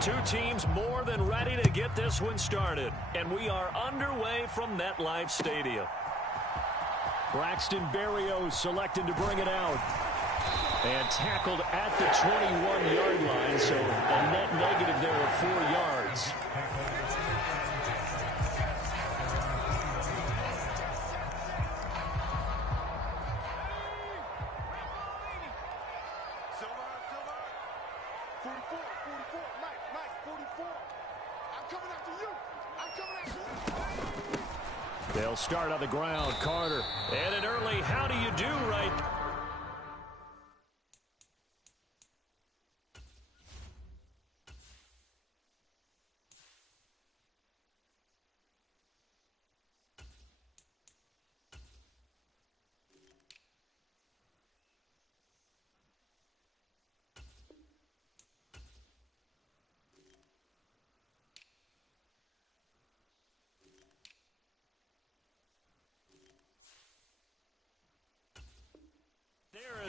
Two teams more than ready to get this one started. And we are underway from MetLife Stadium. Braxton Berrios selected to bring it out. And tackled at the 21-yard line, so a net negative there of 4 yards. They'll start on the ground. Carter. And an early how do you do right.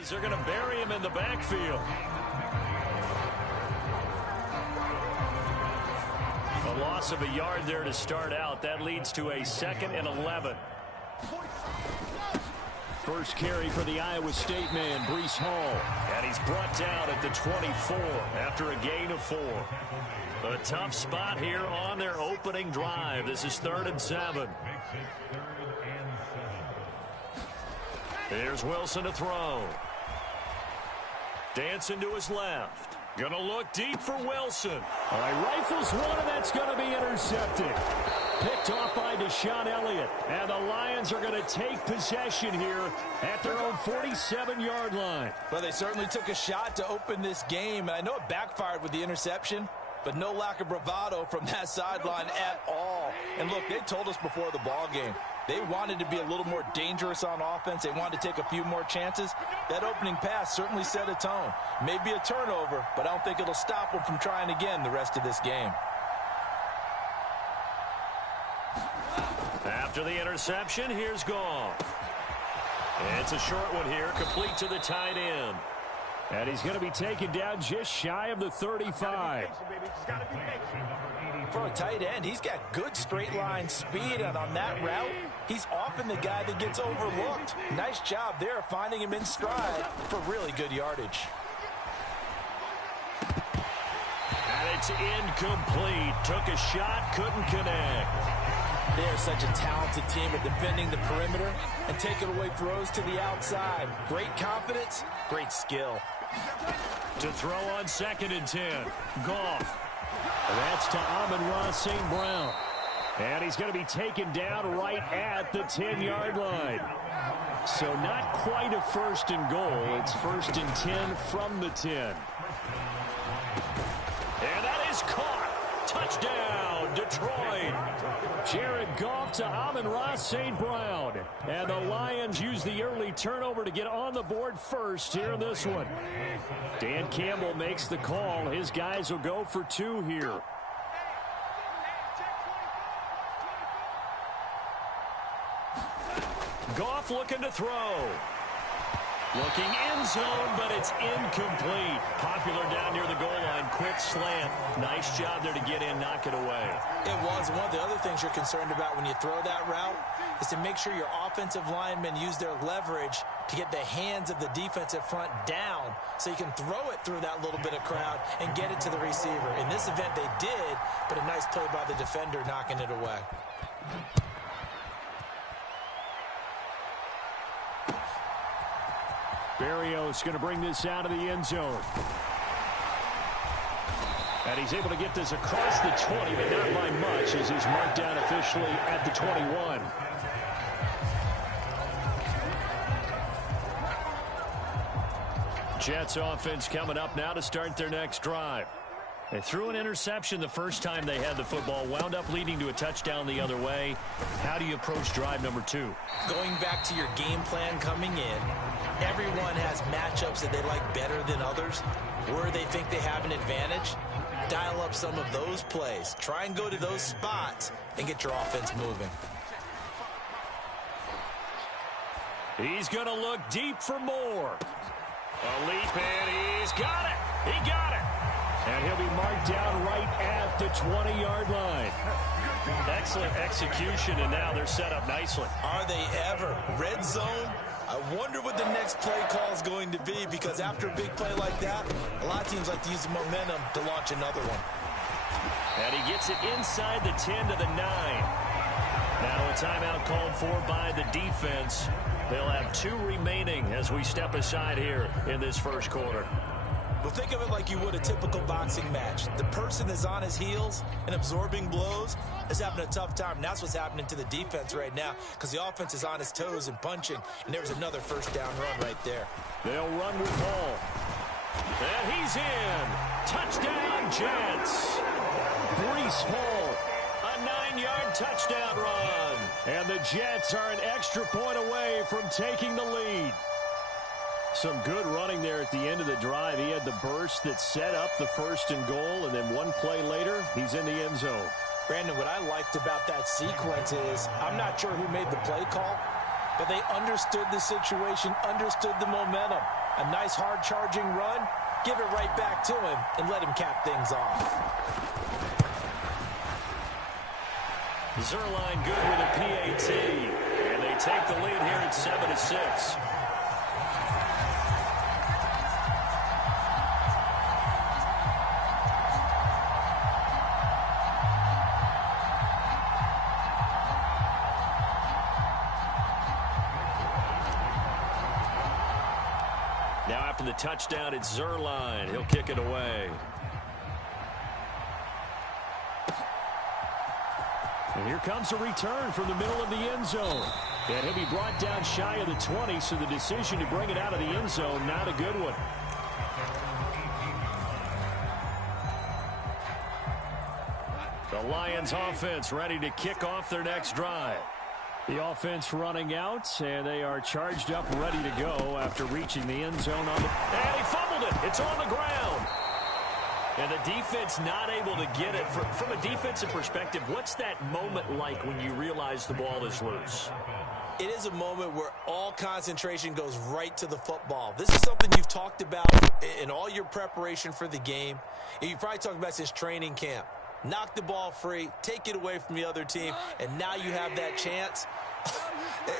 They're going to bury him in the backfield. A loss of a yard there to start out. That leads to a 2nd and 11. First carry for the Iowa State man, Breece Hall. And he's brought down at the 24 after a gain of 4. A tough spot here on their opening drive. This is 3rd and 7. Here's Wilson to throw. Dancing to his left. Going to look deep for Wilson. All right, rifles one, and that's going to be intercepted. Picked off by Deshaun Elliott. And the Lions are going to take possession here at their own 47-yard line. Well, they certainly took a shot to open this game. And I know it backfired with the interception, but no lack of bravado from that sideline at all. And look, they told us before the ball game, they wanted to be a little more dangerous on offense. They wanted to take a few more chances. That opening pass certainly set a tone. Maybe a turnover, but I don't think it'll stop them from trying again the rest of this game. After the interception, here's Goff. It's a short one here, complete to the tight end. And he's going to be taken down just shy of the 35. For a tight end, he's got good straight line speed, and on that route, he's often the guy that gets overlooked. Nice job there finding him in stride for really good yardage. And it's incomplete. Took a shot, couldn't connect. They're such a talented team at defending the perimeter and taking away throws to the outside. Great confidence, great skill. To throw on 2nd and 10. Goff. That's to Amon-Ra St. Brown. And he's going to be taken down right at the 10-yard line. So not quite a 1st and goal. It's 1st and 10 from the 10. And that is caught. Touchdown, Detroit. Jared Goff to Amon-Ra St. Brown. And the Lions use the early turnover to get on the board first here in this one. Dan Campbell makes the call. His guys will go for 2 here. Goff looking to throw. Looking end zone, but it's incomplete. Popular down near the goal line. Quick slant. Nice job there to get in, knock it away. It was. One of the other things you're concerned about when you throw that route is to make sure your offensive linemen use their leverage to get the hands of the defensive front down so you can throw it through that little bit of crowd and get it to the receiver. In this event, they did, but a nice play by the defender knocking it away. Berrios going to bring this out of the end zone. And he's able to get this across the 20, but not by much as he's marked down officially at the 21. Jets offense coming up now to start their next drive. They threw an interception the first time they had the football, wound up leading to a touchdown the other way. How do you approach drive number 2? Going back to your game plan coming in, everyone has matchups that they like better than others, where they think they have an advantage. Dial up some of those plays. Try and go to those spots and get your offense moving. He's going to look deep for more. A leap, and he's got it. He got it. And he'll be marked down right at the 20-yard line. Excellent execution, and now they're set up nicely. Are they ever? Red zone? I wonder what the next play call is going to be, because after a big play like that, a lot of teams like to use the momentum to launch another one. And he gets it inside the 10 to the 9. Now a timeout called for by the defense. They'll have 2 remaining as we step aside here in this first quarter. Well, think of it like you would a typical boxing match. The person is on his heels and absorbing blows is having a tough time. And that's what's happening to the defense right now, because the offense is on his toes and punching. And there's another first down run right there. They'll run with Hall. And he's in. Touchdown, Jets. Breece Hall, a 9-yard touchdown run. And the Jets are an extra point away from taking the lead. Some good running there at the end of the drive. He had the burst that set up the 1st and goal, and then one play later, he's in the end zone. Brandon, what I liked about that sequence is, I'm not sure who made the play call, but they understood the situation, understood the momentum. A nice hard charging run, give it right back to him, and let him cap things off. Zerline good with a PAT, and they take the lead here at 7-6. Now after the touchdown, it's Zerline. He'll kick it away. And here comes a return from the middle of the end zone. And he'll be brought down shy of the 20, so the decision to bring it out of the end zone, not a good one. The Lions offense ready to kick off their next drive. The offense running out, and they are charged up, ready to go after reaching the end zone. And he fumbled it. It's on the ground. And the defense not able to get it. From a defensive perspective, what's that moment like when you realize the ball is loose? It is a moment where all concentration goes right to the football. This is something you've talked about in all your preparation for the game. You probably talked about since training camp. Knock the ball free, take it away from the other team, and now you have that chance.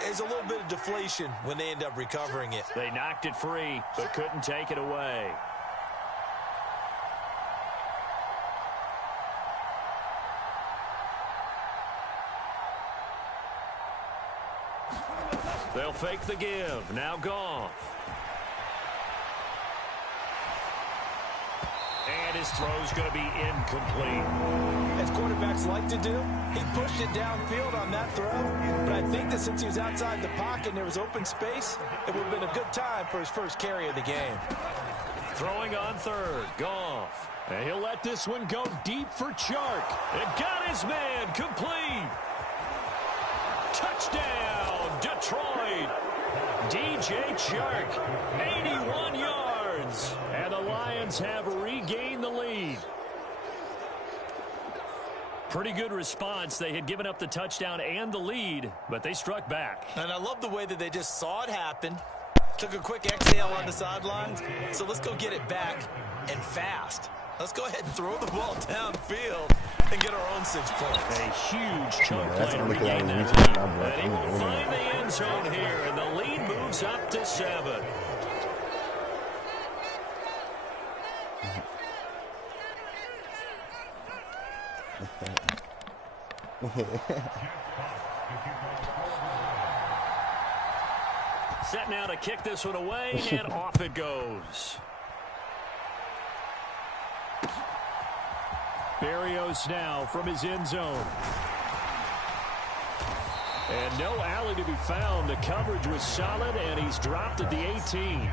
There's a little bit of deflation when they end up recovering it. They knocked it free, but couldn't take it away. They'll fake the give. Now Goff. And his throw's going to be incomplete. As quarterbacks like to do, he pushed it downfield on that throw. But I think that since he was outside the pocket and there was open space, it would have been a good time for his first carry of the game. Throwing on third, Goff. And he'll let this one go deep for Chark. And got his man complete. Touchdown, Detroit. DJ Chark, 81 yards. And the Lions have regained the lead. Pretty good response. They had given up the touchdown and the lead, but they struck back. And I love the way that they just saw it happen. Took a quick exhale on the sidelines. So let's go get it back and fast. Let's go ahead and throw the ball downfield and get our own 6 points. A huge chunk play to regain that lead. And he will find the end zone here, and the lead moves up to 7. Set now to kick this one away, and off it goes. Berrios now from his end zone. And no alley to be found. The coverage was solid, and he's dropped at the 18.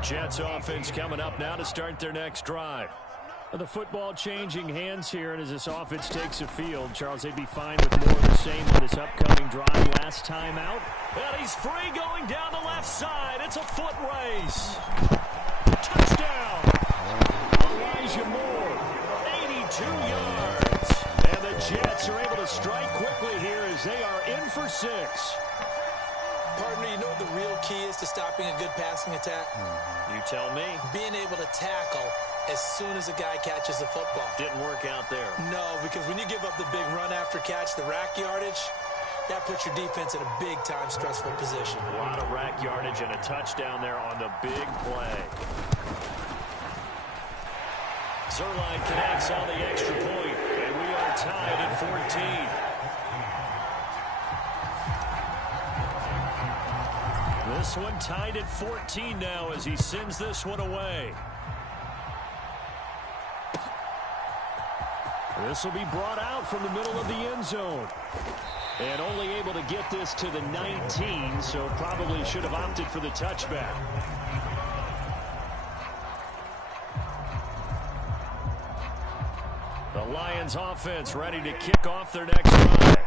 Jets offense coming up now to start their next drive. The football changing hands here, and as this offense takes the field, Charles, they'd be fine with more of the same on this upcoming drive. Last time out, and he's free going down the left side. It's a foot race. Touchdown. Elijah Moore, 82 yards. And the Jets are able to strike quickly here as they are in for 6. Partner, you know what the real key is to stopping a good passing attack? You tell me. Being able to tackle as soon as a guy catches the football. Didn't work out there. No, because when you give up the big run after catch, the rack yardage, that puts your defense in a big-time stressful position. A lot of rack yardage and a touchdown there on the big play. Zerline connects on the extra point, and we are tied at 14. This one tied at 14 now as he sends this one away. This will be brought out from the middle of the end zone. And only able to get this to the 19, so probably should have opted for the touchback. The Lions offense ready to kick off their next drive.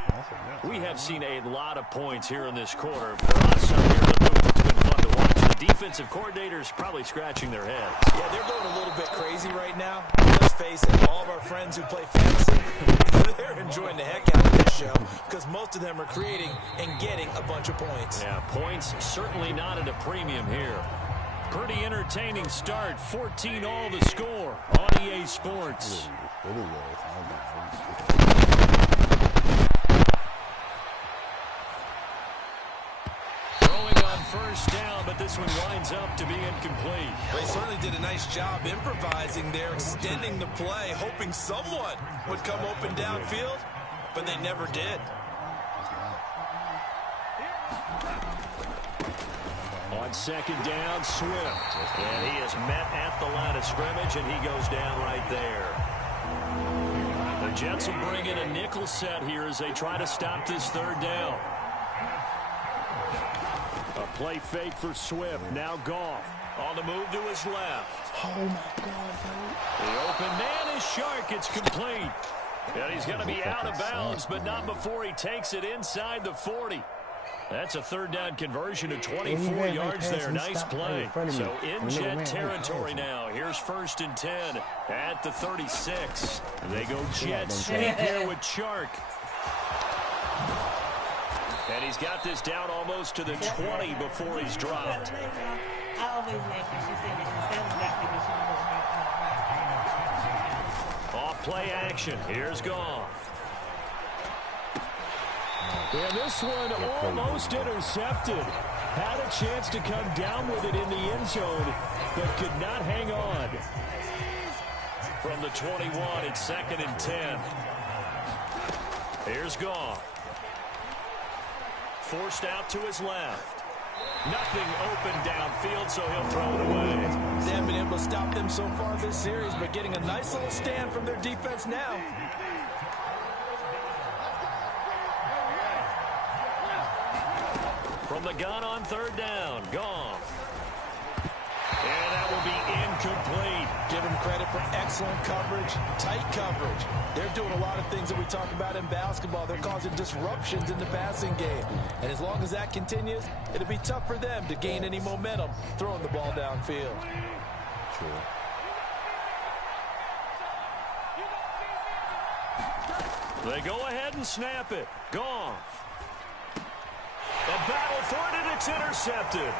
We have seen a lot of points here in this quarter. For us out here in the booth, it's been fun to watch. The defensive coordinators probably scratching their heads. Yeah, they're going a little bit crazy right now. Let's face it, all of our friends who play fantasy, they're enjoying the heck out of this show because most of them are creating and getting a bunch of points. Yeah, points certainly not at a premium here. Pretty entertaining start. 14 all the score on EA Sports. Throwing on first down, but this one winds up to be incomplete. They certainly did a nice job improvising there, extending the play, hoping someone would come open downfield, but they never did. On second down, Swift. And he is met at the line of scrimmage, and he goes down right there. The Jets will bring in a nickel set here as they try to stop this third down. A play fake for Swift. Now Goff on the move to his left. Oh, my God, bro. The open man is Shark. It's complete. And he's going to be out of bounds, but not before he takes it inside the 40. That's a third down conversion of 24 yards there. Nice play. So in Jet territory now. Here's 1st and 10 at the 36. They go jet sweep here with Chark. And he's got this down almost to the 20 before he's dropped. Off play action. Here's Goff. And this one almost intercepted. Had a chance to come down with it in the end zone, but could not hang on. From the 21, it's 2nd and 10. Here's Goff. Forced out to his left. Nothing open downfield, so he'll throw it away. They haven't been able to stop them so far this series, but getting a nice little stand from their defense now. From the gun on third down, Goff. And that will be incomplete. Give them credit for excellent coverage, tight coverage. They're doing a lot of things that we talk about in basketball. They're causing disruptions in the passing game. And as long as that continues, it'll be tough for them to gain any momentum throwing the ball downfield. True. They go ahead and snap it. Goff. A battle for it, and it's intercepted.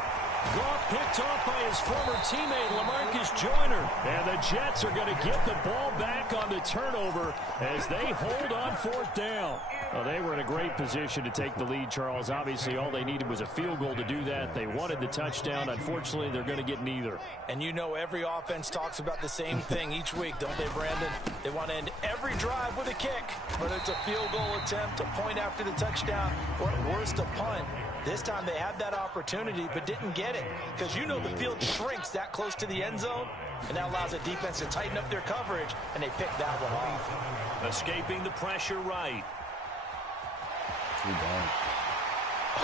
Goff picked off by his former teammate, LaMarcus Joyner. And the Jets are going to get the ball back on the turnover as they hold on 4th down. Well, they were in a great position to take the lead, Charles. Obviously, all they needed was a field goal to do that. They wanted the touchdown. Unfortunately, they're going to get neither. And you know every offense talks about the same thing each week, don't they, Brandon? They want to end every drive with a kick. Whether it's a field goal attempt, a point after the touchdown, or at worst, a punt. This time they had that opportunity but didn't get it because you know the field shrinks that close to the end zone, and that allows the defense to tighten up their coverage, and they picked that one off. Escaping the pressure right. Too bad.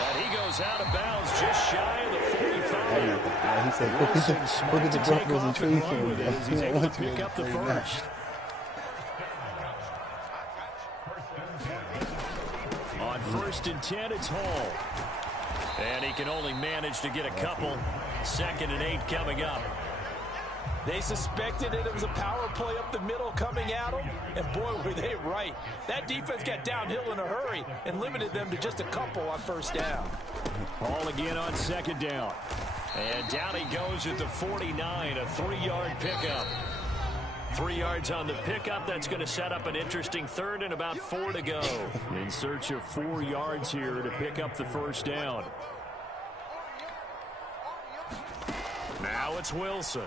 And he goes out of bounds just shy of the 45. Yeah, he said, look at the Broncos and trade for him. As he's able to pick up the first. On 1st and 10, it's Hall. And he can only manage to get a couple. 2nd and 8 coming up. They suspected it was a power play up the middle coming at them, and boy, were they right. That defense got downhill in a hurry and limited them to just a couple on first down. Ball again on second down. And down he goes at the 49, a 3-yard pickup. 3 yards on the pickup. That's going to set up an interesting third and about 4 to go. In search of 4 yards here to pick up the first down. Now it's Wilson.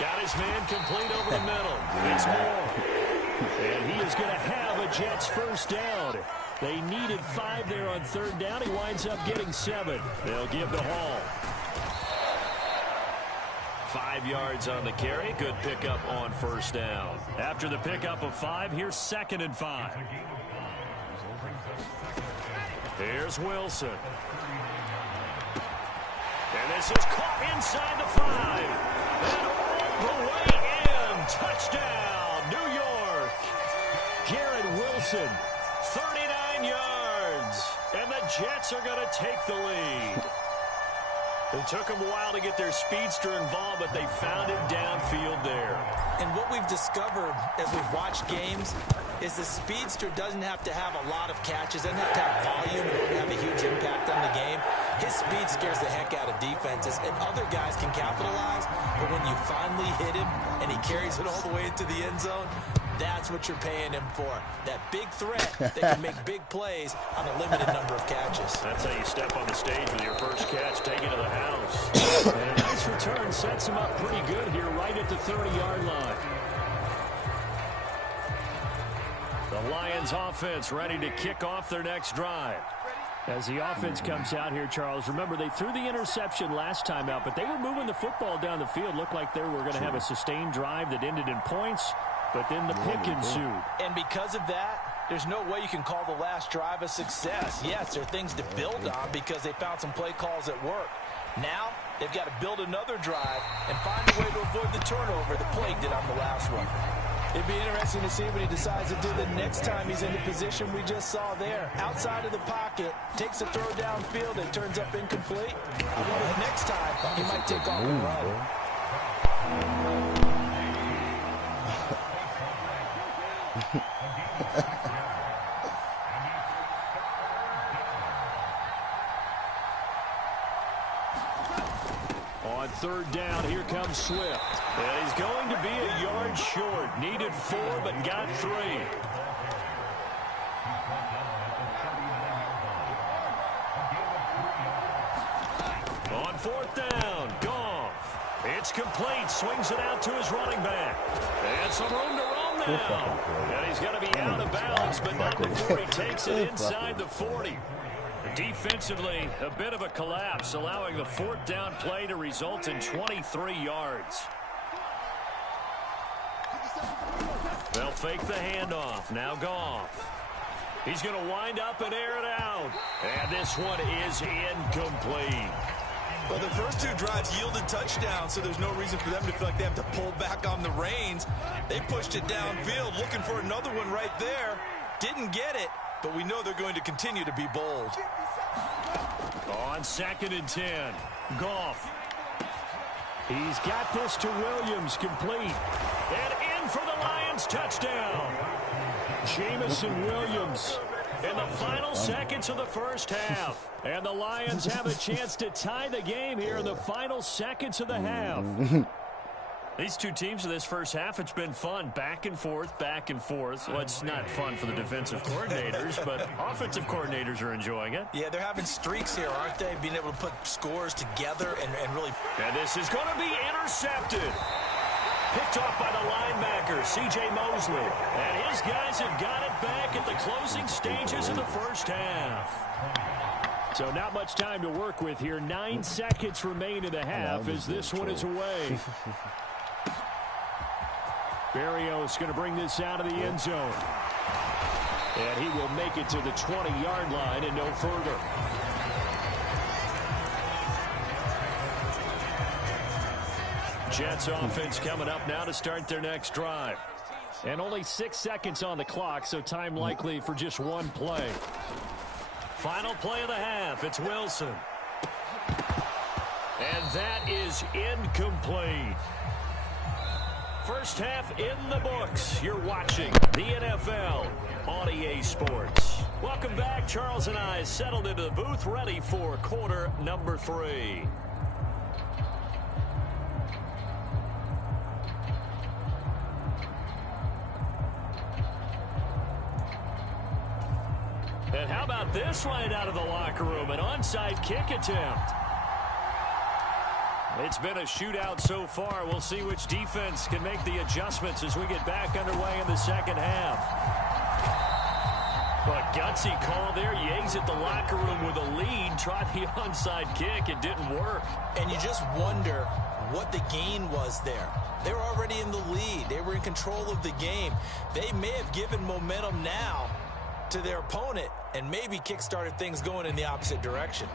Got his man complete over the middle. It's Moore. And he is going to have a Jets first down. They needed 5 there on third down. He winds up getting 7. They'll give to Hall. 5 yards on the carry. Good pickup on first down. After the pickup of 5, here's 2nd and 5. Here's Wilson. And this is caught inside the 5. And all the way in. Touchdown, New York. Garrett Wilson, 39 yards. And the Jets are going to take the lead. It took them a while to get their speedster involved, but they found him downfield there. And what we've discovered as we've watched games is the speedster doesn't have to have a lot of catches, doesn't have to have volume in order to have a huge impact on the game. His speed scares the heck out of defenses, and other guys can capitalize, but when you finally hit him and he carries it all the way into the end zone, that's what you're paying him for. That big threat that can make big plays on a limited number of catches. That's how you step on the stage with your first catch, take it to the house. And a nice return sets him up pretty good here right at the 30-yard line. The Lions offense ready to kick off their next drive. As the offense comes out here, Charles, remember they threw the interception last time out, but they were moving the football down the field. Looked like they were going to have a sustained drive that ended in points. But then the pick ensued. And because of that, there's no way you can call the last drive a success. Yes, there are things to build on because they found some play calls that work. Now, they've got to build another drive and find a way to avoid the turnover that plagued it on the last one. It'd be interesting to see what he decides to do the next time he's in the position we just saw there. Outside of the pocket, takes a throw downfield, it turns up incomplete. I wonder if next time he might take off and run. On third down, here comes Swift. And he's going to be a yard short. Needed 4, but got 3. On fourth down, Goff. It's complete. Swings it out to his running back. And some room to roam now. And he's going to be out of bounds, but not before he takes it inside the 40. Defensively, a bit of a collapse, allowing the fourth down play to result in 23 yards. They'll fake the handoff. Now Goff. He's going to wind up and air it out. And this one is incomplete. Well, the first 2 drives yielded touchdowns, so there's no reason for them to feel like they have to pull back on the reins. They pushed it downfield, looking for another one right there. Didn't get it, but we know they're going to continue to be bold. On 2nd and 10, Goff. He's got this to Williams, complete. And in for the Lions, touchdown. Jamison Williams in the final seconds of the first half. And the Lions have a chance to tie the game here in the final seconds of the half. These two teams in this first half, it's been fun. Back and forth, back and forth. Well, it's not fun for the defensive coordinators, but offensive coordinators are enjoying it. Yeah, they're having streaks here, aren't they? Being able to put scores together and really... And this is going to be intercepted. Picked off by the linebacker, C.J. Mosley. And his guys have got it back at the closing stages of the first half. So not much time to work with here. 9 seconds remain in the half as this one is away. Berrios going to bring this out of the end zone. And he will make it to the 20-yard line and no further. Jets offense coming up now to start their next drive. And only 6 seconds on the clock, so time likely for just one play. Final play of the half. It's Wilson. And that is incomplete. First half in the books. You're watching the NFL on EA Sports. Welcome back. Charles and I settled into the booth, ready for quarter number 3. And how about this right out of the locker room? An onside kick attempt. It's been a shootout so far. We'll see which defense can make the adjustments as we get back underway in the second half. But gutsy call there. You exit the locker room with a lead. Tried the onside kick. It didn't work. And you just wonder what the gain was there. They were already in the lead. They were in control of the game. They may have given momentum now to their opponent and maybe kick-started things going in the opposite direction.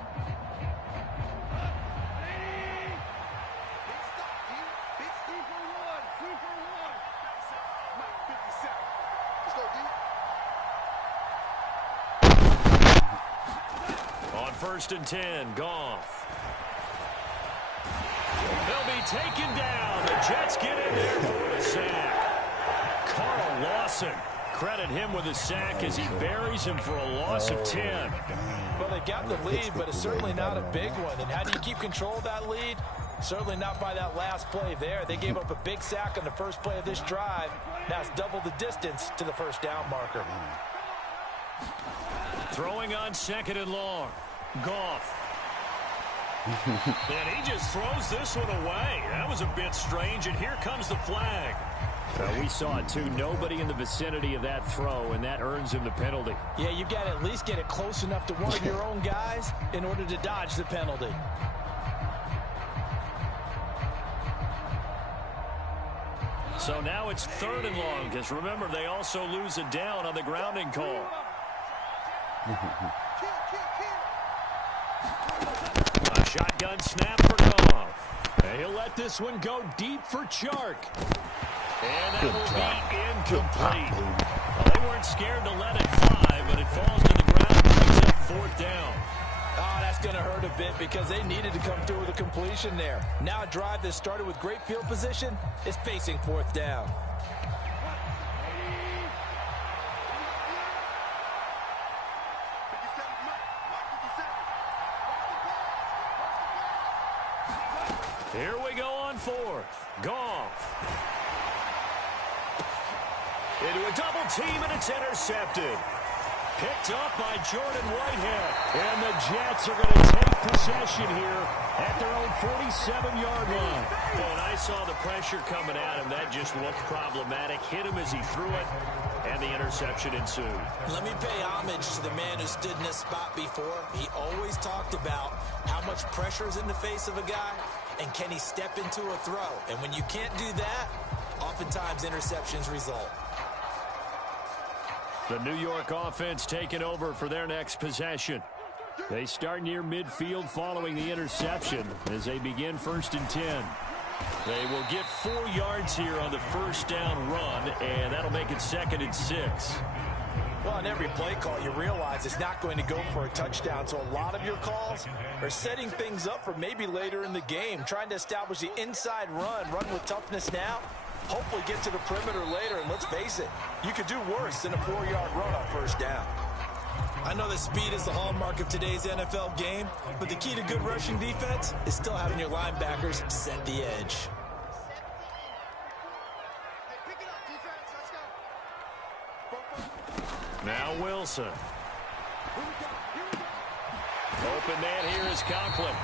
On 1st and 10, Goff. They'll be taken down. The Jets get in there for the sack. Carl Lawson. Credit him with a sack as he buries him for a loss of 10. Well, they got the lead, but it's certainly not a big one. And how do you keep control of that lead? Certainly not by that last play there. They gave up a big sack on the first play of this drive. Now it's double the distance to the first down marker. Throwing on 2nd and long. Goff. And he just throws this one away. That was a bit strange, and here comes the flag. We saw it, too. Nobody in the vicinity of that throw, and that earns him the penalty. Yeah, you've got to at least get it close enough to one of your own guys in order to dodge the penalty. So now it's 3rd and long, because remember, they also lose a down on the grounding call. A shotgun snap for Goff. And he'll let this one go deep for Chark. And that will be incomplete. Well, they weren't scared to let it fly, but it falls to the ground and brings up 4th down. Oh, that's going to hurt a bit because they needed to come through with a completion there. Now a drive that started with great field position is facing 4th down. Here we go on 4th. Goff. Into a double team, and it's intercepted. Picked up by Jordan Whitehead. And the Jets are going to take possession here at their own 47-yard line. And I saw the pressure coming at him. That just looked problematic. Hit him as he threw it, and the interception ensued. Let me pay homage to the man who stood in this spot before. He always talked about how much pressure is in the face of a guy, and can he step into a throw. And when you can't do that, oftentimes interceptions result. The New York offense taking over for their next possession. They start near midfield following the interception as they begin 1st and 10. They will get 4 yards here on the first down run, and that'll make it 2nd and 6. Well, on every play call, you realize it's not going to go for a touchdown, so a lot of your calls are setting things up for maybe later in the game, trying to establish the inside run with toughness now, hopefully get to the perimeter later, and let's face it, you could do worse than a 4-yard run on first down. I know that speed is the hallmark of today's NFL game, but the key to good rushing defense is still having your linebackers set the edge. Now Wilson. Open man here is Conklin.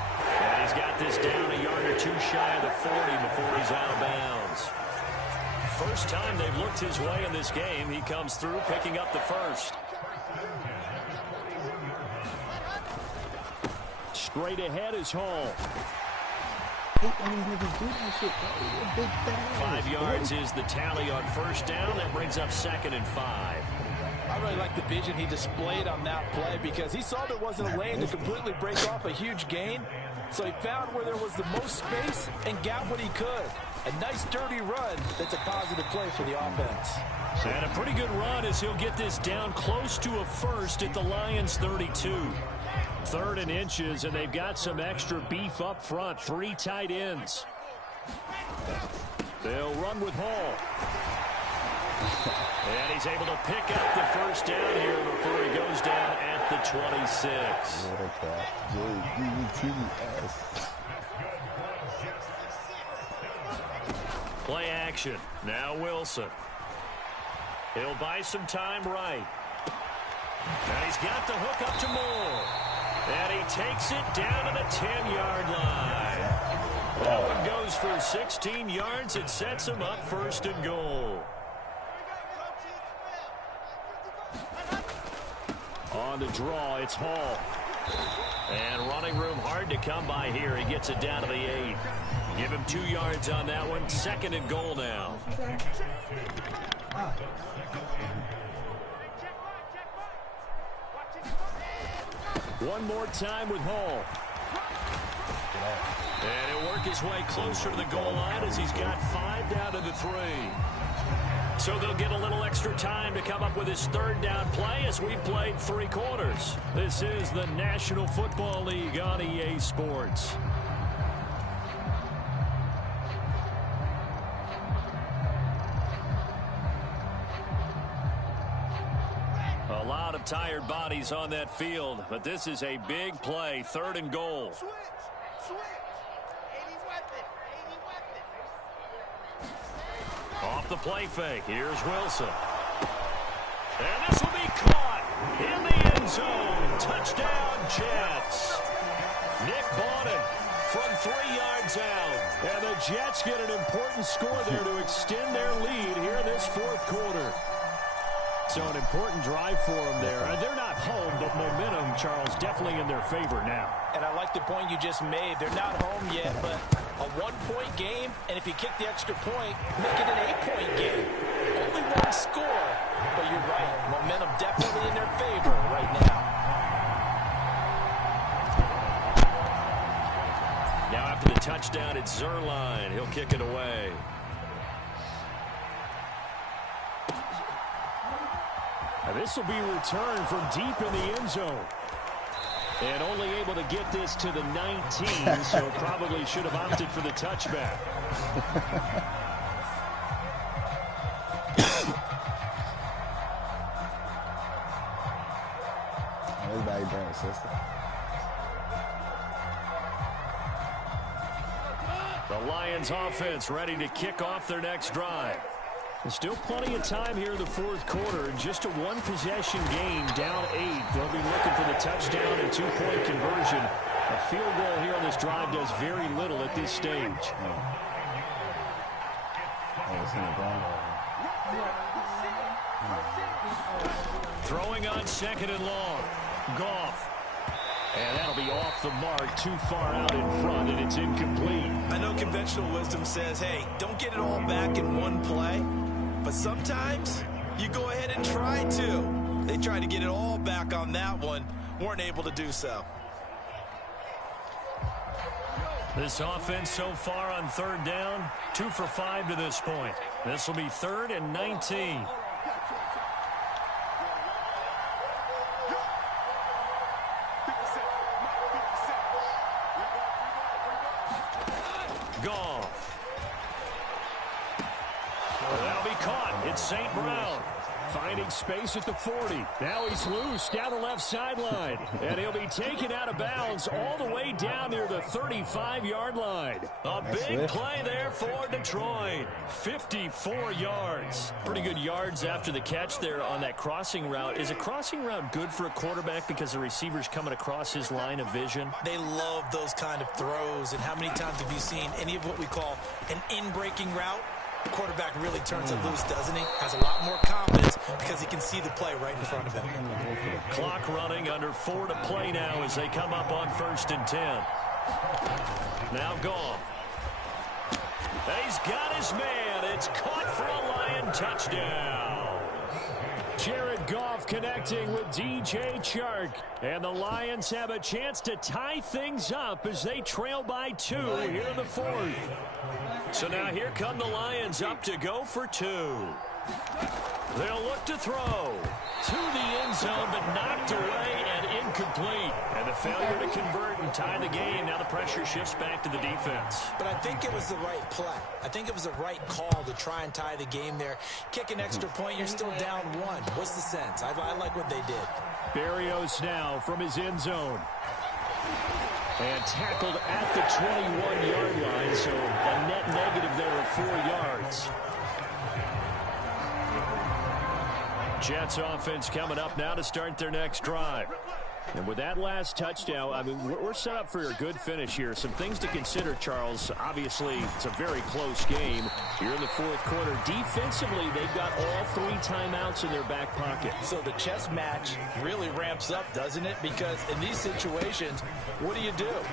And he's got this down a yard or 2 shy of the 40 before he's out of bounds. First time they've looked his way in this game. He comes through picking up the first. Straight ahead is Hall. 5 yards is the tally on first down. That brings up 2nd and 5. I really like the vision he displayed on that play because he saw there wasn't a lane to completely break off a huge gain. So he found where there was the most space and got what he could. A nice dirty run that's a positive play for the offense. And a pretty good run as he'll get this down close to a first at the Lions 32. 3rd and inches, and they've got some extra beef up front. 3 tight ends. They'll run with Hall. And he's able to pick up the first down here before he goes down at the 26. Play action. Now Wilson. He'll buy some time right. And he's got the hook up to Moore. And he takes it down to the 10-yard line. That one goes for 16 yards. It sets him up 1st and goal. On the draw, it's Hall. And running room hard to come by here. He gets it down to the 8. Give him 2 yards on that one. 2nd and goal now. One more time with Hall. And he'll work his way closer to the goal line as he's got 5 down to the 3. So they'll get a little extra time to come up with his 3rd down play as we've played 3 quarters. This is the National Football League on EA Sports. A lot of tired bodies on that field, but this is a big play. 3rd and goal. Off the play fake. Here's Wilson. And this will be caught in the end zone. Touchdown, Jets. Nick Bawden from 3 yards out. And the Jets get an important score there to extend their lead here in this 4th quarter. So an important drive for them there. And they're not home, but momentum, Charles, definitely in their favor now. And I like the point you just made. They're not home yet, but a 1-point game, and if you kick the extra point, make it an 8-point game. Only 1 score, but you're right. Momentum definitely in their favor right now. Now after the touchdown, it's Zerline. He'll kick it away. Now this will be returned from deep in the end zone. And only able to get this to the 19, so probably should have opted for the touchback. Everybody down, sister. The Lions offense ready to kick off their next drive. There's still plenty of time here in the 4th quarter. Just a 1-possession game, down 8. They'll be looking for the touchdown and 2-point conversion. A field goal here on this drive does very little at this stage. Throwing on 2nd and long. Goff. And that'll be off the mark, too far out in front, and it's incomplete. I know conventional wisdom says, hey, don't get it all back in one play. But sometimes you go ahead and try to. They tried to get it all back on that one. Weren't able to do so. This offense so far on 3rd down, 2 for 5 to this point. This will be 3rd and 19. Goff. That'll be caught. It's St. Brown. Finding space at the 40. Now he's loose down the left sideline. And he'll be taken out of bounds all the way down near the 35-yard line. A big play there for Detroit. 54 yards. Pretty good yards after the catch there on that crossing route. Is a crossing route good for a quarterback because the receiver's coming across his line of vision? They love those kind of throws. And how many times have you seen any of what we call an in-breaking route? The quarterback really turns it loose, doesn't he? Has a lot more confidence because he can see the play right in front of him. Clock running, under 4 to play now as they come up on 1st and 10. Now Goff. He's got his man. It's caught for a Lion touchdown. Jared Goff connecting with DJ Chark. And the Lions have a chance to tie things up as they trail by 2 here in the 4th. So now here come the Lions up to go for 2. They'll look to throw to the end zone, but knocked away and incomplete. And the a failure to convert and tie the game. Now the pressure shifts back to the defense. But I think it was the right play. I think it was the right call to try and tie the game there. Kick an extra point, you're still down one. What's the sense? I like what they did. Barrios now from his end zone. And tackled at the 21-yard line, so a net negative there of 4 yards. Jets offense coming up now to start their next drive. And with that last touchdown, I mean, we're set up for a good finish here. Some things to consider, Charles. Obviously, it's a very close game. You're in the fourth quarter. Defensively, they've got all 3 timeouts in their back pocket. So the chess match really ramps up, doesn't it? Because in these situations, what do?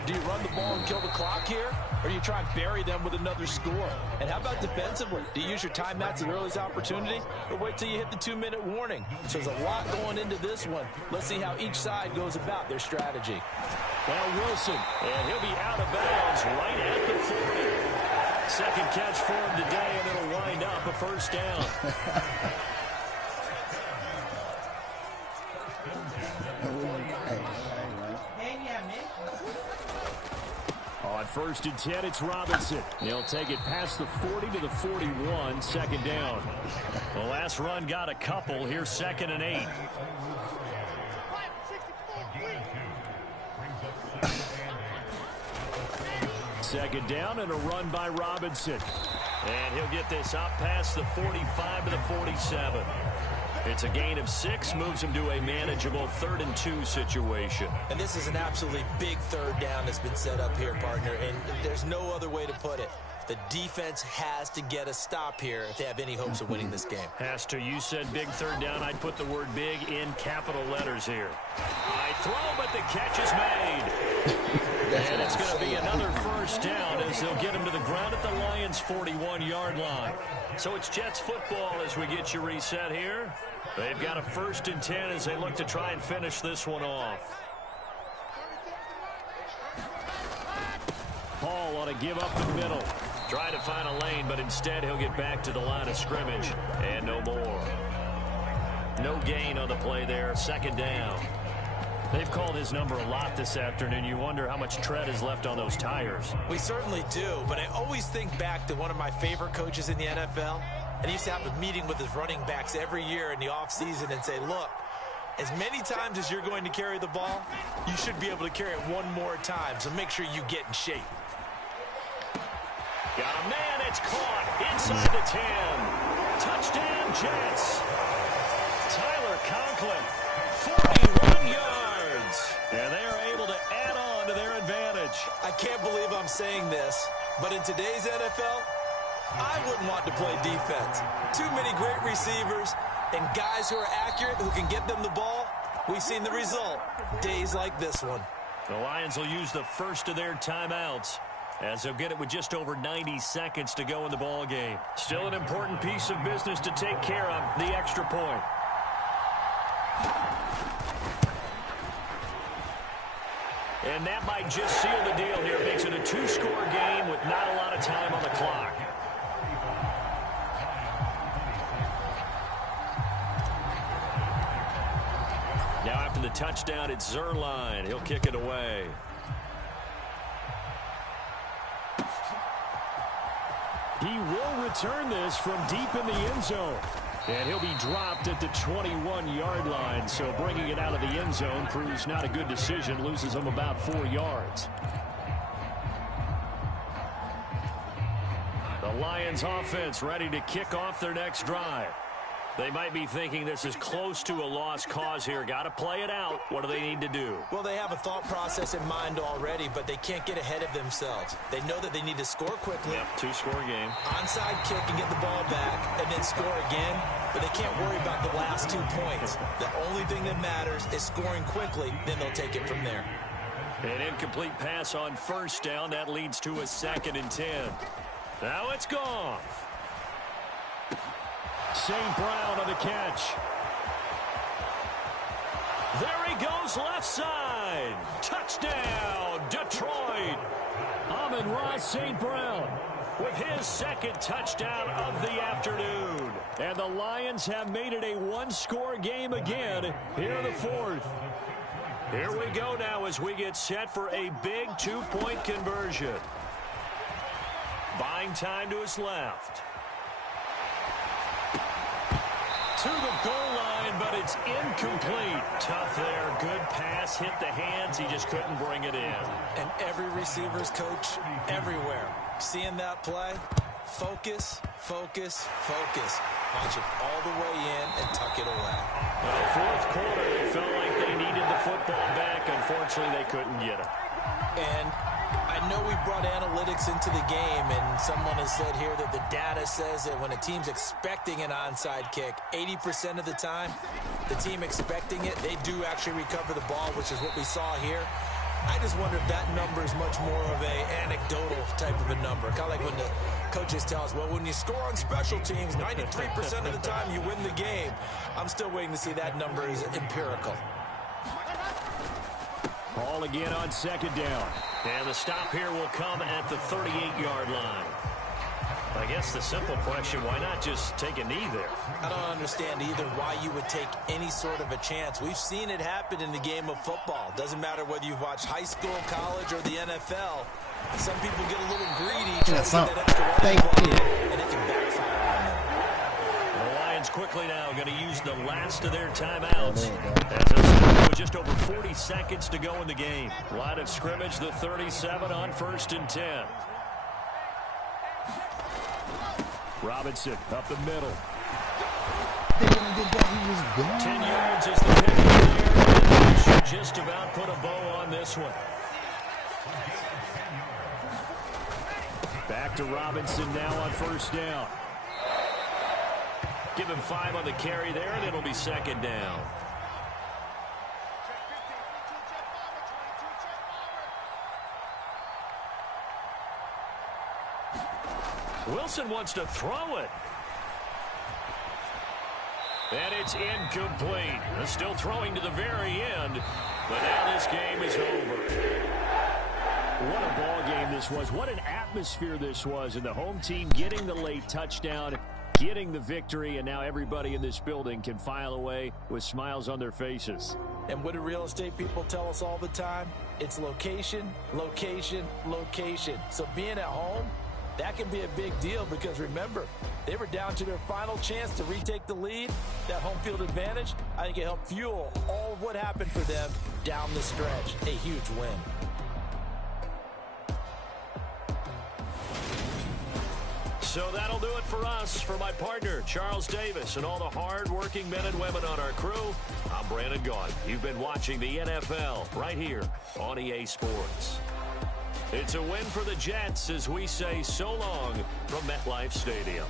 Do you run the ball and kill the clock here? Or do you try and bury them with another score? And how about defensively? Do you use your timeouts at the earliest opportunity? Or wait till you hit the 2-minute warning? So there's a lot going into this one. Let's see how each side goes about their strategy. Now Wilson, and he'll be out of bounds right at the 40. Second catch for him today, and it'll wind up a first down. On 1st and 10, it's Robinson. He'll take it past the 40 to the 41, second down. The last run got a couple. Here's 2nd and 8. Second down and a run by Robinson. And he'll get this up past the 45 to the 47. It's a gain of 6, moves him to a manageable 3rd and 2 situation. And this is an absolutely big 3rd down that's been set up here, partner, and there's no other way to put it. The defense has to get a stop here if they have any hopes of winning this game. Has to. You said big 3rd down. I'd put the word big in capital letters here. I throw, but the catch is made. And it's going to be another first down as they'll get him to the ground at the Lions' 41-yard line. So it's Jets football as we get you reset here. They've got a 1st and 10 as they look to try and finish this one off. Paul ought to give up the middle. Try to find a lane, but instead he'll get back to the line of scrimmage. And no more. No gain on the play there. 2nd down. They've called his number a lot this afternoon. You wonder how much tread is left on those tires. We certainly do, but I always think back to one of my favorite coaches in the NFL. And he used to have a meeting with his running backs every year in the offseason and say, look, as many times as you're going to carry the ball, you should be able to carry it one more time, so make sure you get in shape. Got a man, it's caught inside the 10. Touchdown, Jets. Tyler Conklin, 41 yards. And they are able to add on to their advantage. I can't believe I'm saying this, but in today's NFL, I wouldn't want to play defense. Too many great receivers and guys who are accurate who can get them the ball. We've seen the result. Days like this one. The Lions will use the first of their timeouts as they'll get it with just over 90 seconds to go in the ball game. Still an important piece of business to take care of, the extra point. And that might just seal the deal here. Makes it a 2-score game with not a lot of time on the clock. Now after the touchdown, it's Zerline. He'll kick it away. He will return this from deep in the end zone. And he'll be dropped at the 21-yard line. So bringing it out of the end zone proves not a good decision. Loses him about 4 yards. The Lions offense ready to kick off their next drive. They might be thinking this is close to a lost cause here. Got to play it out. What do they need to do? Well, they have a thought process in mind already, but they can't get ahead of themselves. They know that they need to score quickly. Yep, 2-score game. Onside kick and get the ball back and then score again, but they can't worry about the last 2 points. The only thing that matters is scoring quickly, then they'll take it from there. An incomplete pass on first down. That leads to a 2nd and 10. Now it's gone. St. Brown on the catch. There he goes left side. Touchdown, Detroit. Amon-Ra St. Brown with his 2nd touchdown of the afternoon. And the Lions have made it a 1-score game again here in the 4th. Here we go now as we get set for a big two-point conversion. Buying time to his left. To the goal line, but it's incomplete. Tough there. Good pass. Hit the hands. He just couldn't bring it in. And every receiver's coach everywhere. Seeing that play, focus, focus, focus. Watch it all the way in and tuck it away. Well, fourth quarter, it felt like they needed the football back. Unfortunately, they couldn't get it. And I know we brought analytics into the game, and someone has said here that the data says that when a team's expecting an onside kick, 80% of the time, the team expecting it, they do actually recover the ball, which is what we saw here. I just wonder if that number is much more of a anecdotal type of a number. Kind of like when the coaches tell us, well, when you score on special teams, 93% of the time you win the game. I'm still waiting to see that number is empirical. Ball again on second down. And the stop here will come at the 38-yard line. I guess the simple question, why not just take a knee there? I don't understand either why you would take any sort of a chance. We've seen it happen in the game of football. Doesn't matter whether you've watched high school, college, or the NFL. Some people get a little greedy trying to get that extra ball in, and it can backfire on them. The Lions quickly now going to use the last of their timeouts. As it's with just over 40 seconds to go in the game. Line of scrimmage, the 37 on 1st and 10. Robinson up the middle. 10 yards is the pick there. Should just about put a bow on this one. Back to Robinson now on 1st down. Give him 5 on the carry there, and it'll be 2nd down. Wilson wants to throw it. And it's incomplete. They're still throwing to the very end, but now this game is over. What a ball game this was. What an atmosphere this was. And the home team getting the late touchdown, getting the victory, and now everybody in this building can file away with smiles on their faces. And what do real estate people tell us all the time? It's location, location, location. So being at home, that can be a big deal because, remember, they were down to their final chance to retake the lead. That home field advantage, I think it helped fuel all of what happened for them down the stretch. A huge win. So that'll do it for us. For my partner, Charles Davis, and all the hard-working men and women on our crew, I'm Brandon Gaudin. You've been watching the NFL right here on EA Sports. It's a win for the Jets as we say so long from MetLife Stadium.